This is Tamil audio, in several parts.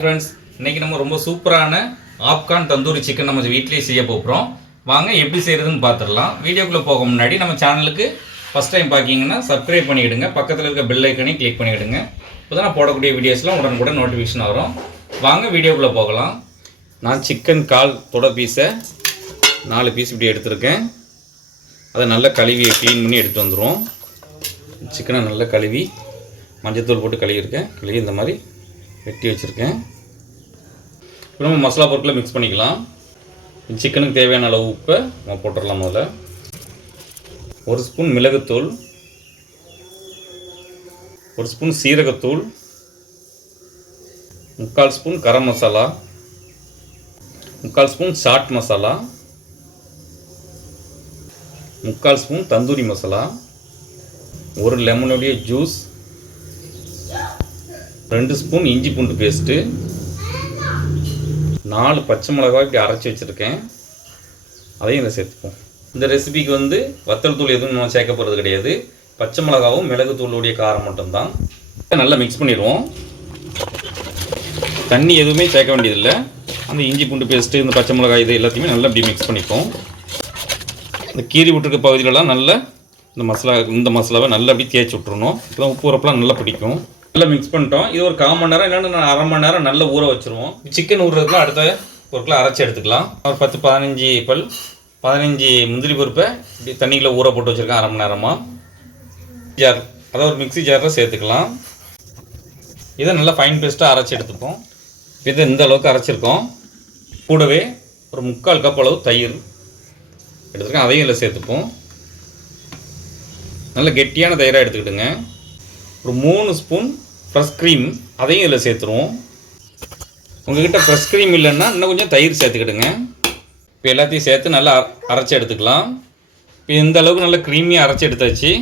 ஃப்ரெண்ட்ஸ் இன்னைக்கு நம்ம ரொம்ப சூப்பரான ஆப்கான் தந்தூரி சிக்கன் நம்ம வீட்டிலேயே செய்ய போகிறோம் வாங்க எப்படி செய்கிறதுன்னு பார்த்துடலாம் வீடியோக்குள்ளே போக முன்னாடி நம்ம சேனலுக்கு ஃபஸ்ட் டைம் பார்க்கிங்கன்னா சப்ஸ்கிரைப் பண்ணிவிடுங்க பக்கத்தில் இருக்க பெல் ஐக்கனையும் கிளிக் பண்ணிவிடுங்க இப்போ தான் போடக்கூடிய வீடியோஸ்லாம் உடனுக்குடன் நோட்டிஃபிகேஷன் வரும். வாங்க வீடியோக்குள்ளே போகலாம். நான் சிக்கன் கால் தொட பீஸை நாலு பீஸ் இப்படி எடுத்திருக்கேன். அதை நல்லா கழுவி க்ளீன் பண்ணி எடுத்து வந்துடுவோம் சிக்கனை நல்லா கழுவி மஞ்சத்தூள் போட்டு கழுவியிருக்கேன். கழுவி இந்த மாதிரி வெட்டி வச்சுருக்கேன். இப்போ நம்ம மசாலா பொருட்களை மிக்ஸ் பண்ணிக்கலாம். சிக்கனுக்கு தேவையான அளவு உப்பை நம்ம போட்டுடலாம் முதல்ல. ஒரு ஸ்பூன் மிளகுத்தூள். ஒரு ஸ்பூன் சீரகத்தூள். முக்கால் ஸ்பூன் கரம் மசாலா. முக்கால் ஸ்பூன் சாட் மசாலா. முக்கால் ஸ்பூன் தந்தூரி மசாலா. ஒரு லெமனுடைய ஜூஸ் ரெண்டு ஸ்பூன் இஞ்சி பூண்டு பேஸ்ட்டு நாலு பச்சை மிளகாய் இப்படி அரைச்சி வச்சுருக்கேன். அதையும் இதை சேர்த்துப்போம். இந்த ரெசிபிக்கு வந்து வத்தல் தூள் எதுவும் நம்ம சேர்க்க போகிறது கிடையாது. பச்சை மிளகாவும் மிளகு தூளுடைய காரம் மட்டும்தான். நல்லா மிக்ஸ் பண்ணிடுவோம். தண்ணி எதுவுமே சேர்க்க வேண்டியதில்லை. அந்த இஞ்சி பூண்டு பேஸ்ட்டு இந்த பச்சை மிளகாய் இது எல்லாத்தையுமே நல்லா இப்படி மிக்ஸ் பண்ணிப்போம். இந்த கீரி விட்டுருக்க பகுதியிலலாம் நல்லா இந்த மசாலா இந்த மசாலாவை நல்லா அப்படி தேய்ச்சி விட்ருணும் இப்போ உப்பு உரப்பெலாம் நல்லா பிடிக்கும். நல்லா மிக்ஸ் பண்ணிட்டோம். இது ஒரு கால் மணி நேரம் இல்லைன்னா அரை மணி நேரம் நல்லா ஊற வச்சுருவோம். சிக்கன் ஊறுறதுக்குலாம் அடுத்த பொருட்களை அரைச்சி எடுத்துக்கலாம். ஒரு பத்து பதினஞ்சு பல் பதினஞ்சு முந்திரி பருப்பை இப்படி தண்ணியில் ஊற போட்டு வச்சுருக்கேன் அரை மணி நேரமாக ஜார் அதை ஒரு மிக்ஸி ஜாரில் சேர்த்துக்கலாம். இதை நல்லா ஃபைன் பேஸ்ட்டாக அரைச்சி எடுத்துப்போம். இதை இந்த அளவுக்கு அரைச்சிருக்கோம். கூடவே ஒரு முக்கால் கப் அளவு தயிர் எடுத்துருக்கேன். அதையும் இதில் சேர்த்துப்போம். நல்ல கெட்டியான தயிராக எடுத்துக்கிட்டுங்க ஒரு மூணு ஸ்பூன் ஃப்ரெஷ் க்ரீம் அதையும் இதில் சேர்த்துருவோம். உங்ககிட்ட ஃப்ரெஷ் க்ரீம் இல்லைன்னா இன்னும் கொஞ்சம் தயிர் சேர்த்துக்கிடுங்க. இப்போ எல்லாத்தையும் சேர்த்து நல்லா அரைச்சி எடுத்துக்கலாம். இப்போ இந்த அளவுக்கு நல்லா க்ரீமியாக அரைச்சி எடுத்தாச்சு.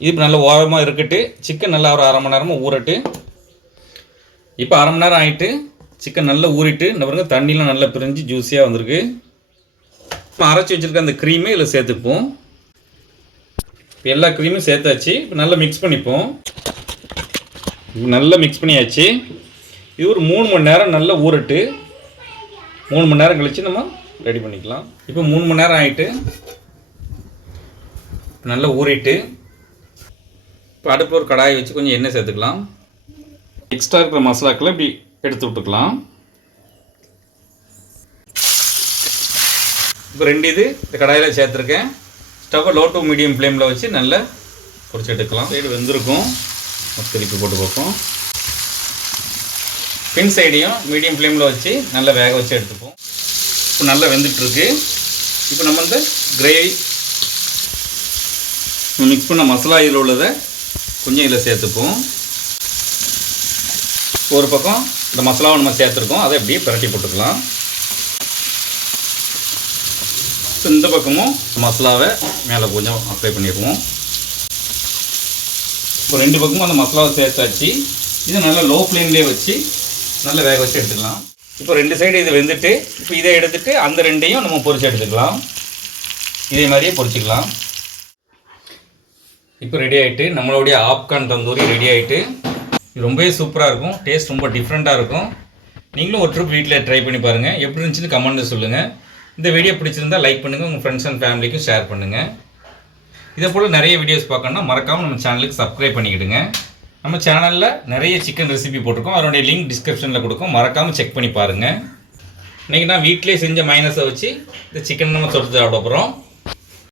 இது இப்போ நல்லா ஓரமாக இருக்கட்டு சிக்கன் நல்லா ஒரு அரை மணி நேரமாக ஊறட்டு. இப்போ அரை மணி நேரம் ஆகிட்டு சிக்கன் நல்லா ஊறிட்டு இந்த பாருங்கள் தண்ணிலாம் நல்லா பிரிஞ்சு ஜூஸியாக வந்திருக்கு. இப்போ அரைச்சி வச்சுருக்க அந்த க்ரீமே இதில் சேர்த்துப்போம் இப்போ எல்லா க்ரீமும் சேர்த்தாச்சு. இப்போ நல்லா மிக்ஸ் பண்ணிப்போம். நல்லா மிக்ஸ் பண்ணியாச்சு. இது ஒரு மூணு மணி நேரம் நல்லா ஊறட்டு. மூணு மணி நேரம் கழித்து நம்ம ரெடி பண்ணிக்கலாம். இப்போ மூணு மணி நேரம் ஆகிட்டு நல்லா ஊறிட்டு இப்போ அடுப்பில் ஒரு கடாயை வச்சு கொஞ்சம் எண்ணெய் சேர்த்துக்கலாம். எக்ஸ்ட்ரா இருக்கிற மசாலாக்களை இப்படி எடுத்து விட்டுக்கலாம். இப்போ ரெண்டு இது இந்த கடாயில் சேர்த்துருக்கேன். ஸ்டவ்வை லோ டு மீடியம் ஃப்ளேமில் வச்சு நல்லா பொரிச்சு எடுக்கலாம். சைடு வெந்திருக்கும். திருப்பி போட்டு பார்ப்போம். பின் சைடையும் மீடியம் ஃப்ளேமில் வச்சு நல்லா வேக வச்சு எடுத்துப்போம். இப்போ நல்லா வெந்துட்டுருக்கு. இப்போ நம்ம இந்த கிரேவி மிக்ஸ் பண்ண மசாலா இதில் உள்ளதை கொஞ்சம் இதில் சேர்த்துப்போம். ஒரு பக்கம் இந்த மசாலாவை நம்ம சேர்த்துருக்கோம். அதை அப்படியே பிரட்டி போட்டுக்கலாம். இந்த பக்கமும் மசாலாவை மேலே கொஞ்சம் அப்ளை பண்ணிடுவோம். இப்போ ரெண்டு பக்கமும் அந்த மசாலாவை சேர்த்தாச்சு. இதை நல்லா லோ ஃப்ளேம்லேயே வச்சு நல்லா வேக வச்சு எடுத்துக்கலாம். இப்போ ரெண்டு சைடு இது வெந்துட்டு இப்போ இதை எடுத்துகிட்டு அந்த ரெண்டையும் நம்ம பொரிச்சு எடுத்துக்கலாம். இதே மாதிரியே பொரிச்சிக்கலாம். இப்போ ரெடி ஆகிட்டு நம்மளுடைய ஆப்கான் தந்தூரி ரெடி ஆகிட்டு ரொம்பவே சூப்பராக இருக்கும். டேஸ்ட் ரொம்ப டிஃப்ரெண்ட்டாக இருக்கும். நீங்களும் ஒரு ட்ரிப் வீட்டில் ட்ரை பண்ணி பாருங்கள் எப்படி இருந்துச்சுன்னு கமெண்ட்டு சொல்லுங்கள் இந்த வீடியோ பிடிச்சிருந்தா லைக் பண்ணுங்கள் உங்கள் ஃப்ரெண்ட்ஸ் அண்ட் ஃபேமிலிக்கும் ஷேர் பண்ணுங்கள் இதே போல் நிறைய வீடியோஸ் பார்க்கணுன்னா மறக்காமல் நம்ம சேனலுக்கு சப்ஸ்கிரைப் பண்ணிக்கிடுங்க. நம்ம சேனலில் நிறைய சிக்கன் ரெசிபி போட்டிருக்கோம். அதனுடைய லிங்க் டிஸ்கிரிப்ஷனில் கொடுக்கும். மறக்காமல் செக் பண்ணி பாருங்கள் இன்றைக்கி நான் வீட்டிலே செஞ்ச மைனஸை வச்சு இந்த சிக்கன் நம்ம தொட்டு சாப்பிட போகிறோம்